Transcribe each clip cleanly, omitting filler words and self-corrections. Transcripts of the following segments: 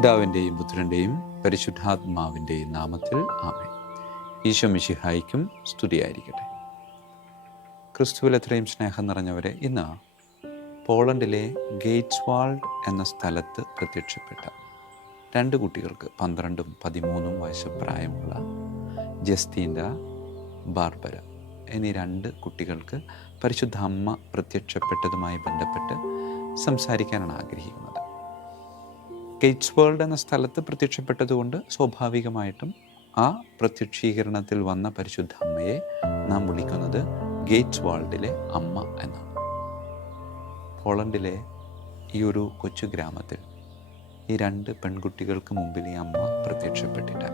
പിതാവിൻ്റെയും പുത്രൻ്റെയും പരിശുദ്ധാത്മാവിൻ്റെയും നാമത്തിൽ ആമേൻ. ഈശോ മിശിഹായ്ക്കും സ്തുതിയായിരിക്കട്ടെ. ക്രിസ്തുവിൽ എത്രയും സ്നേഹം നിറഞ്ഞവരെ, ഇന്ന് പോളണ്ടിലെ ഗേറ്റ്സ്വാൾഡ് എന്ന സ്ഥലത്ത് പ്രത്യക്ഷപ്പെട്ട രണ്ട് കുട്ടികൾക്ക് 12ഉം 13ഉം വയസ്സ് പ്രായമുള്ള ജസ്തീന, ബാർബര എന്നീ രണ്ട് കുട്ടികൾക്ക് പരിശുദ്ധ അമ്മ പ്രത്യക്ഷപ്പെട്ടതുമായി ബന്ധപ്പെട്ട് സംസാരിക്കാനാണ് ആഗ്രഹിക്കുന്നത്. ഗേറ്റ്സ്വാൾഡ് എന്ന സ്ഥലത്ത് പ്രത്യക്ഷപ്പെട്ടതുകൊണ്ട് സ്വാഭാവികമായിട്ടും ആ പ്രത്യക്ഷീകരണത്തിൽ വന്ന പരിശുദ്ധ അമ്മയെ നാം വിളിക്കുന്നത് ഗേറ്റ്സ്വാൾഡിലെ അമ്മ എന്നാണ്. പോളണ്ടിലെ ഈ ഒരു കൊച്ചു ഗ്രാമത്തിൽ ഈ രണ്ട് പെൺകുട്ടികൾക്ക് മുമ്പിൽ ഈ അമ്മ പ്രത്യക്ഷപ്പെട്ടിട്ട്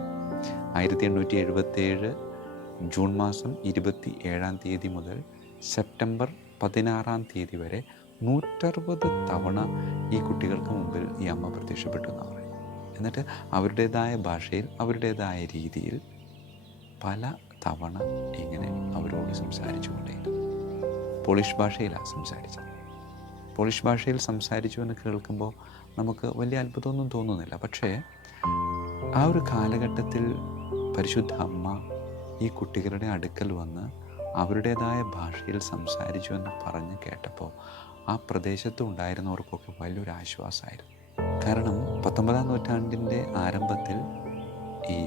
1877 ജൂൺ മാസം 27 മുതൽ സെപ്റ്റംബർ 16 വരെ 160 തവണ ഈ കുട്ടികൾക്ക് മുമ്പിൽ ഈ അമ്മ പ്രത്യക്ഷപ്പെട്ടു എന്നാണ് പറയുന്നത്. എന്നിട്ട് അവരുടേതായ ഭാഷയിൽ അവരുടേതായ രീതിയിൽ പല തവണ ഇങ്ങനെ അവരോട് സംസാരിച്ചു കൊണ്ടേയിരുന്നു. പോളിഷ് ഭാഷയിലാണ് സംസാരിച്ചത്. പോളിഷ് ഭാഷയിൽ സംസാരിച്ചു എന്ന് കേൾക്കുമ്പോൾ നമുക്ക് വലിയ അത്ഭുതമൊന്നും തോന്നുന്നില്ല. പക്ഷേ ആ ഒരു കാലഘട്ടത്തിൽ പരിശുദ്ധ അമ്മ ഈ കുട്ടികളുടെ അടുക്കൽ വന്ന് അവരുടേതായ ഭാഷയിൽ സംസാരിച്ചു എന്ന് പറഞ്ഞ് കേട്ടപ്പോൾ ആ പ്രദേശത്ത് ഉണ്ടായിരുന്നവർക്കൊക്കെ വലിയൊരു ആശ്വാസമായിരുന്നു. കാരണം 19-ാം നൂറ്റാണ്ടിൻ്റെ ആരംഭത്തിൽ ഈ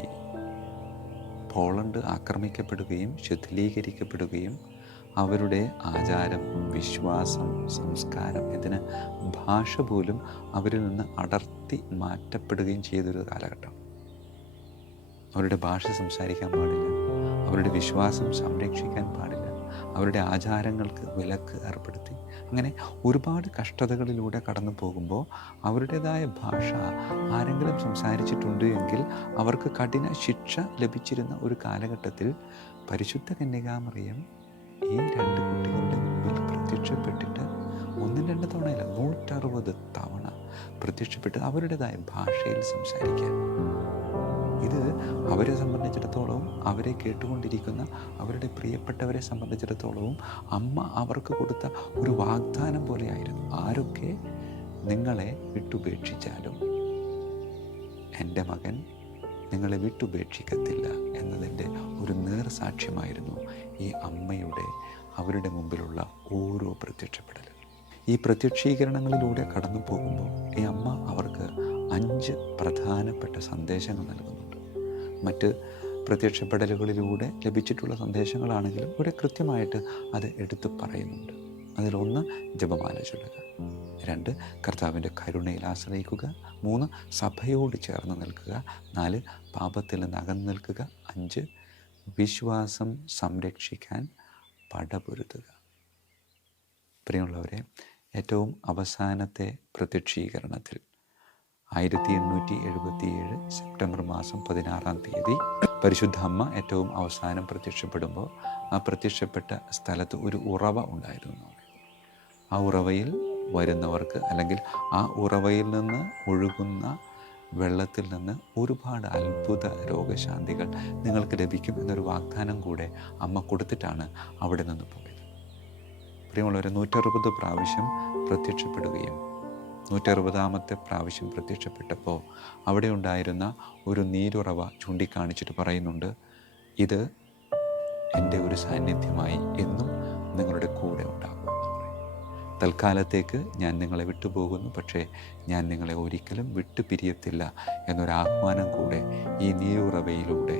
പോളണ്ട് ആക്രമിക്കപ്പെടുകയും ശിഥിലീകരിക്കപ്പെടുകയും അവരുടെ ആചാരം, വിശ്വാസം, സംസ്കാരം, ഇതിന് ഭാഷ പോലും അവരിൽ നിന്ന് അടർത്തി മാറ്റപ്പെടുകയും ചെയ്തൊരു കാലഘട്ടം. അവരുടെ ഭാഷ സംസാരിക്കാൻ പാടില്ല, അവരുടെ വിശ്വാസം സംരക്ഷിക്കാൻ പാടില്ല, അവരുടെ ആചാരങ്ങൾക്ക് വിലക്ക് ഏർപ്പെടുത്തി. അങ്ങനെ ഒരുപാട് കഷ്ടതകളിലൂടെ കടന്നു പോകുമ്പോൾ അവരുടേതായ ഭാഷ ആരെങ്കിലും സംസാരിച്ചിട്ടുണ്ട് എങ്കിൽ അവർക്ക് കഠിന ശിക്ഷ ലഭിച്ചിരുന്ന ഒരു കാലഘട്ടത്തിൽ പരിശുദ്ധ കന്യകാമറിയം ഈ രണ്ട് കുട്ടികളുടെ മുമ്പിൽ പ്രത്യക്ഷപ്പെട്ടിട്ട് 1-2 തവണയല്ല, 160 തവണ പ്രത്യക്ഷപ്പെട്ട് അവരുടേതായ ഭാഷയിൽ സംസാരിക്കാൻ. ഇത് അവരെ സംബന്ധിച്ചിടത്തോളവും അവരെ കേട്ടുകൊണ്ടിരിക്കുന്ന അവരുടെ പ്രിയപ്പെട്ടവരെ സംബന്ധിച്ചിടത്തോളവും അമ്മ അവർക്ക് കൊടുത്ത ഒരു വാഗ്ദാനം പോലെയായിരുന്നു. ആരൊക്കെ നിങ്ങളെ വിട്ടുപേക്ഷിച്ചാലും എൻ്റെ മകൻ നിങ്ങളെ വിട്ടുപേക്ഷിക്കത്തില്ല എന്നതിൻ്റെ ഒരു നേർസാക്ഷ്യമായിരുന്നു ഈ അമ്മയുടെ അവരുടെ മുമ്പിലുള്ള ഓരോ പ്രത്യക്ഷപ്പെടലും. ഈ പ്രത്യക്ഷീകരണങ്ങളിലൂടെ കടന്നു പോകുമ്പോൾ ഈ അമ്മ അവർക്ക് 5 പ്രധാനപ്പെട്ട സന്ദേശങ്ങൾ നൽകുന്നുണ്ട്. മറ്റ് പ്രത്യക്ഷപ്പെടലുകളിലൂടെ ലഭിച്ചിട്ടുള്ള സന്ദേശങ്ങളാണെങ്കിലും ഇവിടെ കൃത്യമായിട്ട് അത് എടുത്തു പറയുന്നുണ്ട്. അതിലൊന്ന് ജപമാല ചൊല്ലുക, 2 കർത്താവിൻ്റെ കരുണയിൽ ആശ്രയിക്കുക, 3 സഭയോട് ചേർന്ന് നിൽക്കുക, 4 പാപത്തിൽ നിന്ന് അകന്നു നിൽക്കുക, 5 വിശ്വാസം സംരക്ഷിക്കാൻ പടപൊരുതുക. പ്രിയമുള്ളവരെ, ഏറ്റവും അവസാനത്തെ പ്രത്യക്ഷീകരണത്തിൽ 1877 സെപ്റ്റംബർ മാസം 16 പരിശുദ്ധ അമ്മ ഏറ്റവും അവസാനം പ്രത്യക്ഷപ്പെടുമ്പോൾ ആ പ്രത്യക്ഷപ്പെട്ട സ്ഥലത്ത് ഒരു ഉറവ ഉണ്ടായിരുന്നു. ആ ഉറവയിൽ വരുന്നവർക്ക്, അല്ലെങ്കിൽ ആ ഉറവയിൽ നിന്ന് ഒഴുകുന്ന വെള്ളത്തിൽ നിന്ന് ഒരുപാട് അത്ഭുത രോഗശാന്തികൾ നിങ്ങൾക്ക് ലഭിക്കും എന്നൊരു വാഗ്ദാനം കൂടെ അമ്മ കൊടുത്തിട്ടാണ് അവിടെ നിന്ന് പോയത്. പ്രിയമുള്ളവരെ, 160 പ്രാവശ്യം പ്രത്യക്ഷപ്പെടുകയും 160ാമത്തെ പ്രാവശ്യം പ്രത്യക്ഷപ്പെട്ടപ്പോൾ അവിടെ ഉണ്ടായിരുന്ന ഒരു നീരുറവ ചൂണ്ടിക്കാണിച്ചിട്ട് പറയുന്നുണ്ട്, ഇത് എൻ്റെ ഒരു സാന്നിധ്യമായി എന്നും നിങ്ങളുടെ കൂടെ ഉണ്ടാകും. തൽക്കാലത്തേക്ക് ഞാൻ നിങ്ങളെ വിട്ടുപോകുന്നു, പക്ഷേ ഞാൻ നിങ്ങളെ ഒരിക്കലും വിട്ടുപിരിയത്തില്ല എന്നൊരാഹ്വാനം കൂടെ ഈ നീരുറവയിലൂടെ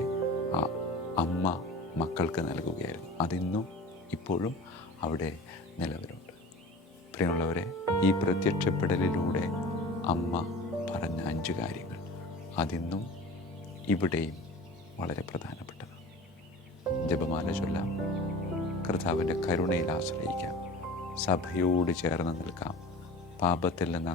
ആ അമ്മ മക്കൾക്ക് നൽകുകയായിരുന്നു. അതിന്നും ഇപ്പോഴും അവിടെ നിലവിലുണ്ട്. പ്രിയമുള്ളവരെ, ഈ പ്രത്യക്ഷപ്പെടലിലൂടെ അമ്മ പറഞ്ഞ 5 കാര്യങ്ങൾ അതിന്നും ഇവിടെയും വളരെ പ്രധാനപ്പെട്ടതാണ്. ജപമാല ചൊല്ലാം, കർത്താവിൻ്റെ കരുണയിൽ ആശ്രയിക്കാം, സഭയോട് ചേർന്ന് നിൽക്കാം, പാപത്തിൽ നിന്ന്